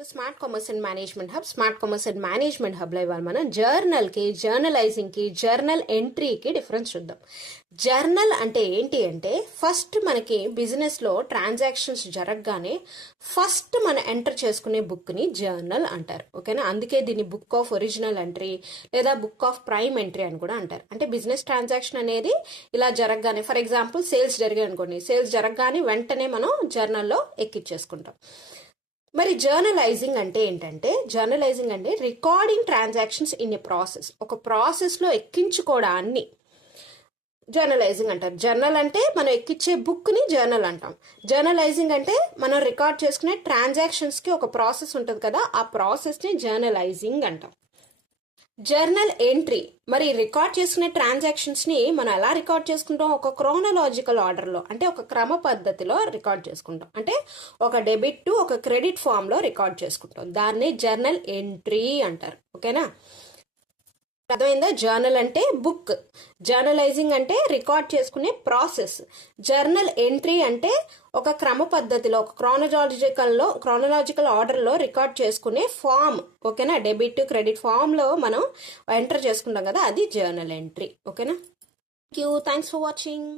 To smart commerce and management hub. Smart commerce and management హబ్లో ఇవాళ మనం జర్నల్కి, జర్నలైజింగ్కి, జర్నల్ ఎంట్రీకి డిఫరెన్స్ చూద్దాం. జర్నల్ అంటే ఏంటి అంటే ఫస్ట్ మనకి బిజినెస్లో ట్రాన్సాక్షన్స్ జరగగానే ఫస్ట్ మనం ఎంటర్ చేసుకునే బుక్ని జర్నల్ అంటారు. ఓకేనా, అందుకే దీన్ని బుక్ ఆఫ్ ఒరిజినల్ ఎంట్రీ లేదా బుక్ ఆఫ్ ప్రైమ్ ఎంట్రీ అని కూడా అంటారు. అంటే బిజినెస్ ట్రాన్సాక్షన్ అనేది ఇలా జరగగానే, ఫర్ ఎగ్జాంపుల్ సేల్స్ జరిగాయి అనుకోండి, సేల్స్ జరగగానే వెంటనే మనం జర్నల్లో ఎక్కించేసుకుంటాం. మరి జర్నలైజింగ్ అంటే ఏంటంటే, జర్నలైజింగ్ అంటే recording transactions in a process. ఒక ప్రాసెస్లో ఎక్కించుకోవడాన్ని జర్నలైజింగ్ అంటారు. జర్నల్ అంటే మనం ఎక్కించే బుక్ని జర్నల్ అంటాం. జర్నలైజింగ్ అంటే మనం రికార్డ్ చేసుకునే ట్రాన్సాక్షన్స్కి ఒక ప్రాసెస్ ఉంటుంది కదా, ఆ ప్రాసెస్ని జర్నలైజింగ్ అంటాం. జర్నల్ ఎంట్రీ, మరి రికార్డ్ చేసుకునే ట్రాన్సాక్షన్స్ని మనం ఎలా రికార్డ్ చేసుకుంటాం? ఒక క్రోనలాజికల్ ఆర్డర్లో, అంటే ఒక క్రమ పద్ధతిలో రికార్డ్ చేసుకుంటాం. అంటే ఒక డెబిట్ టు ఒక క్రెడిట్ ఫామ్లో రికార్డ్ చేసుకుంటాం. దాన్ని జర్నల్ ఎంట్రీ అంటారు. ఓకేనా, అర్థమైందా? జర్నల్ అంటే బుక్, జర్నలైజింగ్ అంటే రికార్డ్ చేసుకునే ప్రాసెస్, జర్నల్ ఎంట్రీ అంటే ఒక క్రమ పద్ధతిలో ఒక క్రోనలాజికల్ ఆర్డర్లో రికార్డ్ చేసుకునే ఫామ్. ఓకేనా, డెబిట్ క్రెడిట్ ఫామ్లో మనం ఎంటర్ చేసుకుంటాం కదా, అది జర్నల్ ఎంట్రీ. ఓకేనా, thank you, thanks for watching.